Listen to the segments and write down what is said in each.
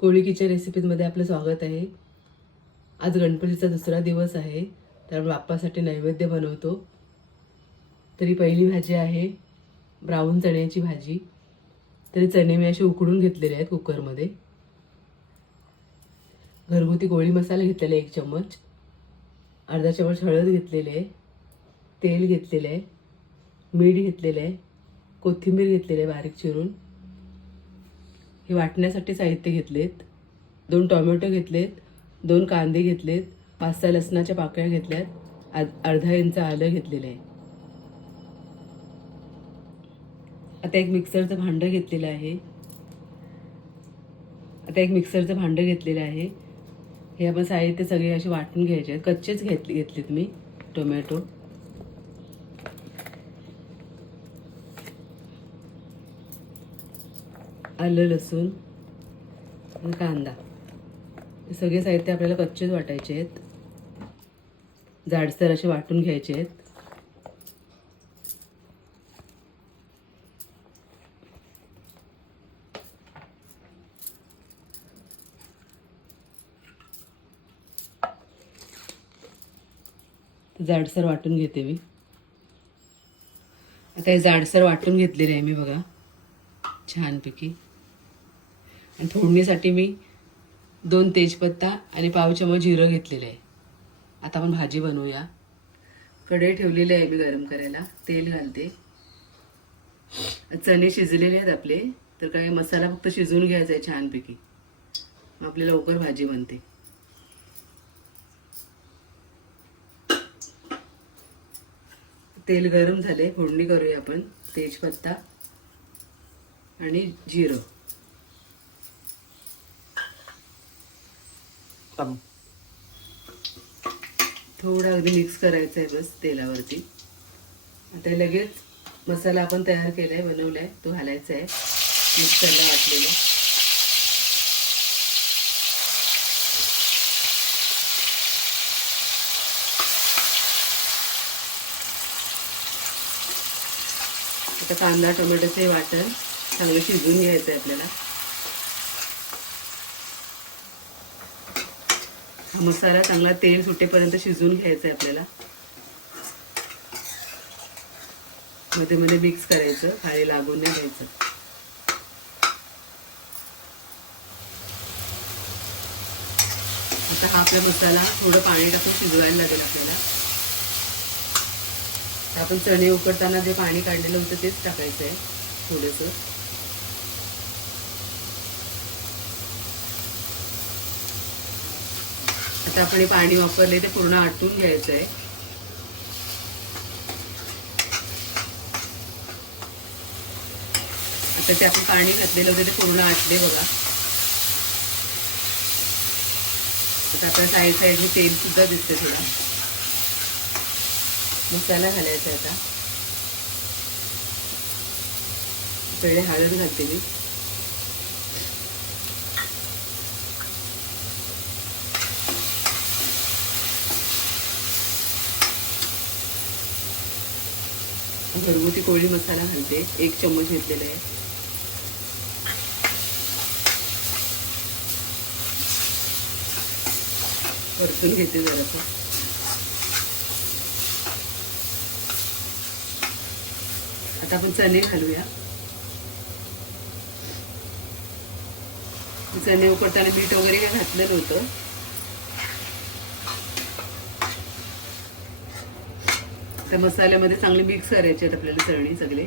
कोळी kitchen रेसिपीजमध्ये आपलं स्वागत आहे. आज गणपतीचा दुसरा दिवस आहे. त्यामुळे बाप्पासाठी नैवेद्य बनवतो. तरी पहिली भाजी आहे ब्राऊन चण्याची भाजी. तरी चणे मी असे उकडून घेतलेले आहेत कुकरमध्ये. घरगुती गोळी मसाला घेतलेला आहे एक चम्मच. अर्धा चम्मच हळद घेतलेली आहे. तेल घेतलेलं आहे. मीठ घेतलेलं आहे. कोथिंबीर घेतलेली आहे बारीक चिरून. हे वाटण्यासाठी साहित्य घेतलेत. दोन टोमॅटो घेतलेत. दोन कांदे घेतलेत. पाच सहा लसणाच्या पाकळ्या घेतल्यात. आ- अर्धा इंच आलं घेतलेलं आहे. आता एक मिक्सरचं भांडं घेतलेलं आहे. आता एक मिक्सरचं भांडं घेतलेलं आहे. हे आपण साहित्य सगळे असे वाटून घ्यायचे आहेत. कच्चेच घेतले घेतलेत मी टोमॅटो. आलं लसूण आणि कांदा. हे सगळे साहित्य आपल्याला कच्चेच वाटायचे आहेत. जाडसर असे वाटून घ्यायचे आहेत. जाडसर वाटून घेते मी. आता हे जाडसर वाटून घेतलेले आहे मी बघा. छानपैकी. आणि फोडणीसाठी मी दोन तेजपत्ता आणि पाव चमच जिरं घेतलेलं आहे. आता आपण भाजी बनवूया. कढई ठेवलेली आहे मी गरम करायला. तेल घालते. चणे शिजलेले आहेत आपले. तर काय मसाला फक्त शिजवून घ्यायचा आहे छानपैकी. मग आपली लवकर भाजी बनते. तेल गरम झाले फोडणी करूया आपण. तेजपत्ता आणि जिरं. थोडं अगदी मिक्स करायचं आहे बस तेलावरती. आता लगेच मसाला आपण तयार केला आहे बनवला आहे तो घालायचा आहे मिक्सरला वाटलेला. आता कांदा टोमॅटोचे वाटण चांगलं शिजवून घ्यायचं आहे आपल्याला. मसाला चांगला तेल सुटेपर्यंत शिजवून घ्यायचा आहे आपल्याला. मध्ये मध्ये मिक्स करायचं खाली लागून नाही घ्यायचं आता हा आपला मसाला थोडं पाणी टाकून शिजवायला लागेल आपल्याला. तर आपण चणे उकडताना जे पाणी काढलेलं होतं तेच टाकायचं आहे थोडंसं. आता आपण हे पाणी वापरले ते पूर्ण आटून घ्यायचं आहे. आता ते आपण पाणी घातलेलं होतं ते पूर्ण आटले बघा. आता आपल्या साईड साईडने तेल सुद्धा दिसते थोडा. मसाला घालायचा आता. पहिले हळद घालते मी घरगुती कोळी मसाला घालते. एक चम्मच घेतलेला आहे. परतून घेते जरासं आता आपण चणे घालूया. चणे उकडताना मीठ वगैरे काय घातलं नव्हतं. त्या मसाल्यामध्ये चांगले मिक्स करायचे आहेत आपल्याला चरणी सगळे.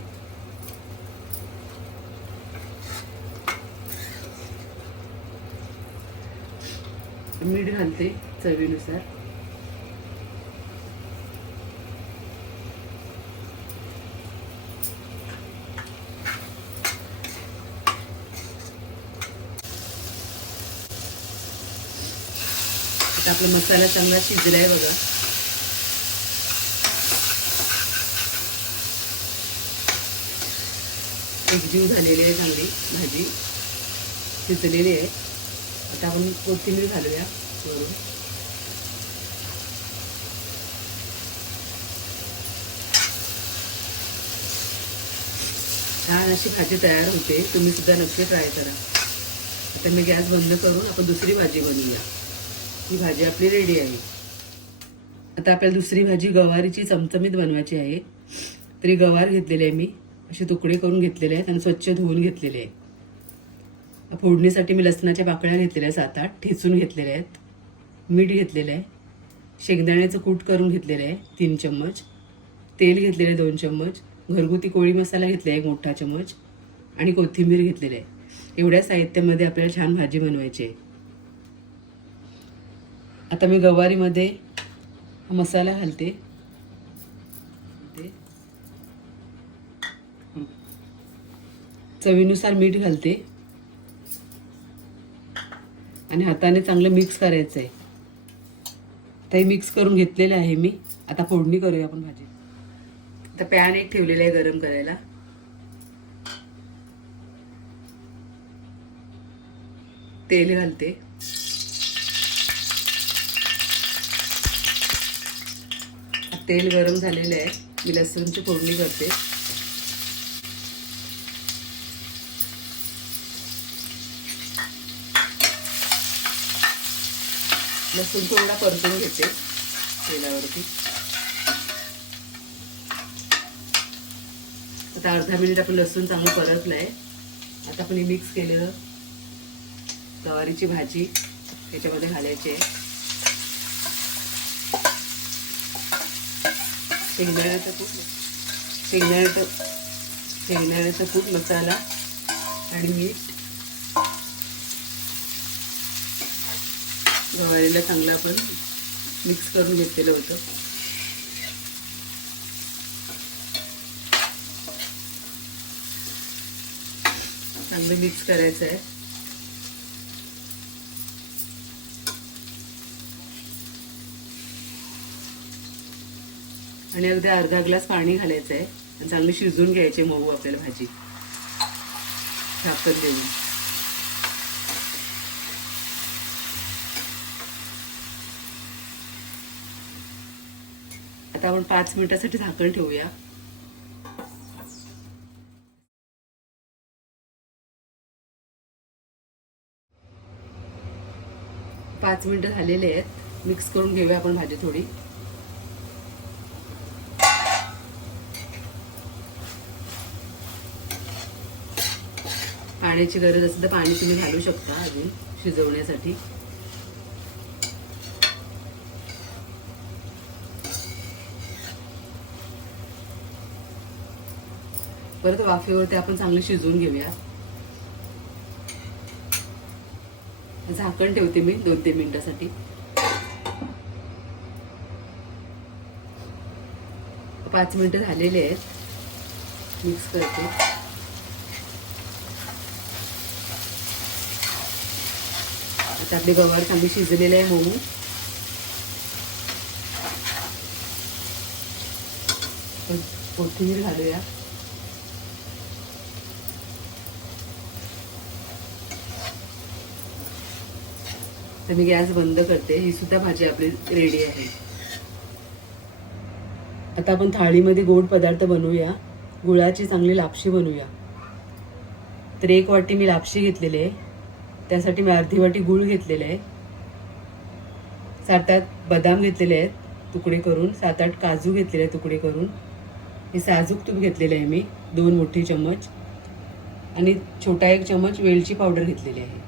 मीठ घालते चवीनुसार. आपला मसाला चांगला शिजलाय बघा. एकजीव झालेली आहे चांगली भाजी. शिजलेली आहे. आता आपण कोथिंबीर घालूया वरून. छान अशी खाजी तयार होते. तुम्ही सुद्धा नक्की ट्राय करा. आता मी गॅस बंद करून आपण दुसरी भाजी बनवूया. ही भाजी आपली रेडी आहे. आता आपल्याला दुसरी भाजी गवारीची चमचमीत बनवायची आहे. तरी गवार घेतलेली आहे मी. असे तुकडे करून घेतलेले आहेत आणि स्वच्छ धुवून घेतलेले आहे फोडणीसाठी मी लसणाच्या पाकळ्या घेतलेल्या आहेत सात आठ ठेचून घेतलेल्या आहेत. मीठ घेतलेलं आहे. शेंगदाण्याचं कूट करून घेतलेलं आहे तीन चम्मच. तेल घेतलेलं आहे दोन चम्मच. घरगुती कोळी मसाला घेतला आहे एक मोठा चम्मच. आणि कोथिंबीर घेतलेली आहे. एवढ्या साहित्यामध्ये आपल्याला छान भाजी बनवायची आहे. आता मी गवारीमध्ये हा मसाला घालते ते. हं. चवीनुसार मीठ घालते. आणि हाताने चांगलं मिक्स करायचं आहे ते मिक्स करून घेतलेलं आहे मी. आता फोडणी करूया आपण भाजी. आता पॅन एक ठेवलेलं आहे गरम करायला. तेल घालते. तेल गरम झालेलं आहे. मी लसूणची फोडणी करते. लसूण थोडा परतून घेते तेलावरती. आता अर्धा मिनिट आपण लसूण चांगलं परतलं आहे आता आपण हे मिक्स केलेलं गवारीची भाजी त्याच्यामध्ये घालायची आहे. शेंगदाण्याचं कूट शेंगदाण्याचं शेंगदाण्याचं कूट मसाला आणि मीठ. गवारीला चांगलं आपण मिक्स करून घेतलेलं होतं. चांगलं मिक्स करायचं आहे. आणि अगदी अर्धा ग्लास पाणी घालायचं आहे. आणि चांगली शिजवून घ्यायचे मऊ आपल्याला भाजी. झाकण देऊन. आता आपण पाच मिनिटासाठी झाकण ठेवूया. पाच मिनिटं झालेले आहेत. मिक्स करून घेऊया आपण भाजी थोडी. पाण्याची गरज असेल तर पाणी तुम्ही घालू शकता अजून शिजवण्यासाठी. परत वाफेवरती आपण चांगले शिजवून घेऊया. झाकण ठेवते मी दोन तीन मिनिटासाठी. पाच मिनिटं झालेले आहेत. मिक्स करते. आता आपली गवार चांगली शिजलेले आहे मऊ कोथिंबीर घालूया. तर मी गॅस बंद करते. ही सुद्धा भाजी आपली रेडी आहे. आता आपण थाळीमध्ये गोड पदार्थ बनवूया. गुळाची चांगली लापशी बनवूया. तर एक वाटी मी लापशी घेतलेली आहे. त्यासाठी मी अर्धी वाटी गुळ घेतलेले आहे. सात आठ बदाम घेतलेले आहेत तुकडे करून. सात आठ काजू घेतलेले आहेत तुकडे करून. हे साजूक तूप घेतलेले आहे मी. दोन मोठे चम्मच. आणि छोटा एक चम्मच वेलची पावडर घेतलेली आहे.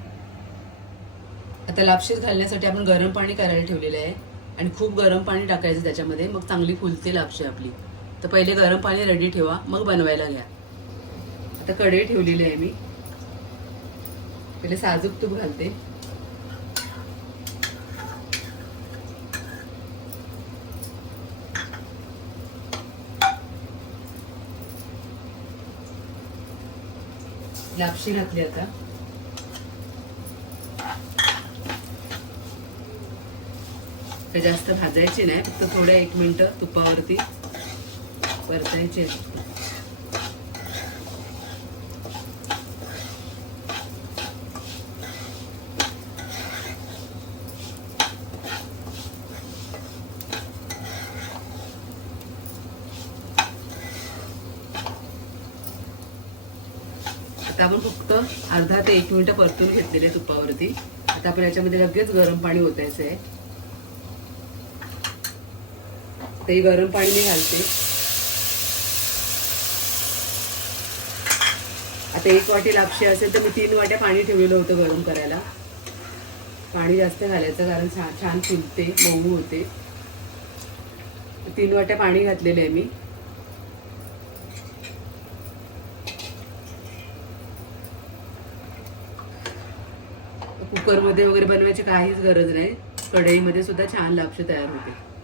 आता लापशीस घालण्यासाठी आपण गरम पाणी करायला ठेवलेलं आहे. आणि खूप गरम पाणी टाकायचं त्याच्यामध्ये. मग चांगली फुलते लापशी आपली. तर पहिले गरम पाणी रेडी ठेवा. मग बनवायला घ्या. आता कढई ठेवलेली आहे मी. पहिले साजूक तूप घालते. लापशी घातली आता. ते जास्त भाजायची नाही फक्त थोड्या एक मिनटं तुपावरती परतायचे. आता आपण फक्त अर्धा ते एक मिनिट परतून घेतलेले तुपावरती. आता आपण याच्यामध्ये लगेच गरम पाणी ओतायचं आहे ते गरम पाणी मी घालते. आता एक वाटी लापशी असेल तर मी तीन वाट्या पाणी ठेवलेलं होतं गरम करायला. पाणी जास्त घालायचं कारण छान छान फुलते मऊ होते. तीन वाट्या पाणी घातलेलं आहे मी. कुकरमध्ये वगैरे बनवायची काहीच गरज नाही. कढईमध्ये सुद्धा छान लापशी तयार होते.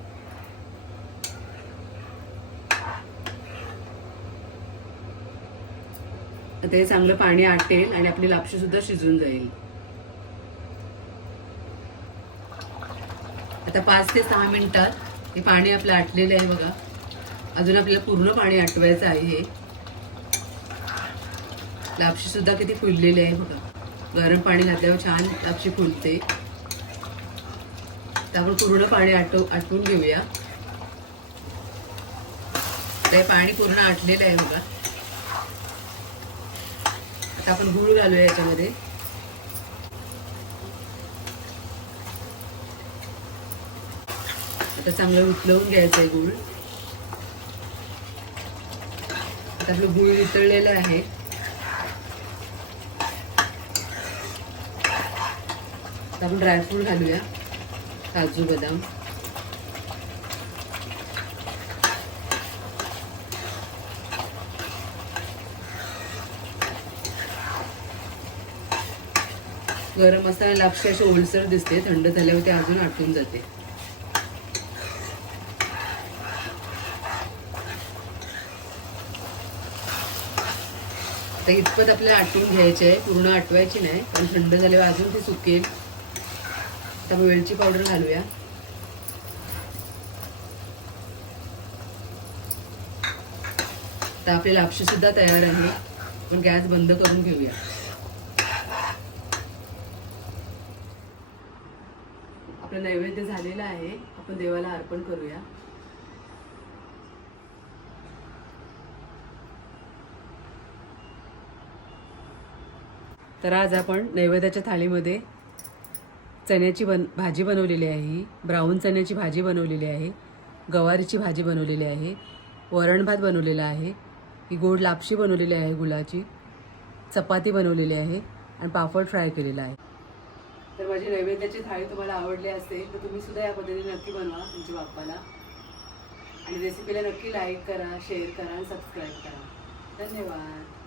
ते चांगलं पाणी आटेल आणि आपली लापशी सुद्धा शिजून जाईल. आता पाच ते सहा मिनिटात हे पाणी आपलं आटलेलं आहे बघा. अजून आपल्याला पूर्ण पाणी आटवायचं आहे. हे लापशी सुद्धा किती फुललेली आहे बघा. गरम पाणी घातल्यावर छान लापशी फुलते. त्यामुळे आपण पूर्ण पाणी आटव आटवून घेऊया. ते पाणी पूर्ण आटलेलं आहे बघा. आता आपण गूळ घालूया याच्यामध्ये. आता चांगलं उतलवून घ्यायचं आहे गुळ. आता आपलं गुळ वितळलेलं आहे. आपण ड्रायफ्रूट घालूया. काजू बदाम. गरम मसाला लापशी अशी ओलसर दिसते थंड झाल्यावर ते अजून आटून जाते. आता इतपत आपल्याला आटवून घ्यायचे आहे पूर्ण आटवायची नाही पण थंड झाल्यावर अजून ती सुकेल. आता वेलची पावडर घालूया. आता आपली लापशी सुद्धा तयार आहे पण गॅस बंद करून घेऊया. आपलं नैवेद्य झालेलं आहे. आपण देवाला अर्पण करूया. तर आज आपण नैवेद्याच्या थाळीमध्ये चण्याची बन भाजी बनवलेली आहे. ब्राऊन चण्याची भाजी बनवलेली आहे. गवारीची भाजी बनवलेली आहे. वरण भात बनवलेला आहे. ही गोड लापशी बनवलेली आहे गुलाची चपाती बनवलेली आहे. आणि पापड फ्राय केलेला आहे. तर माझी नैवेद्याची थाळी तुम्हाला आवडली असेल तर तुम्ही सुद्धा या पद्धतीने नक्की बनवा तुमच्या बाप्पाला. आणि रेसिपीला नक्की लाईक करा शेअर करा आणि सबस्क्राईब करा. धन्यवाद.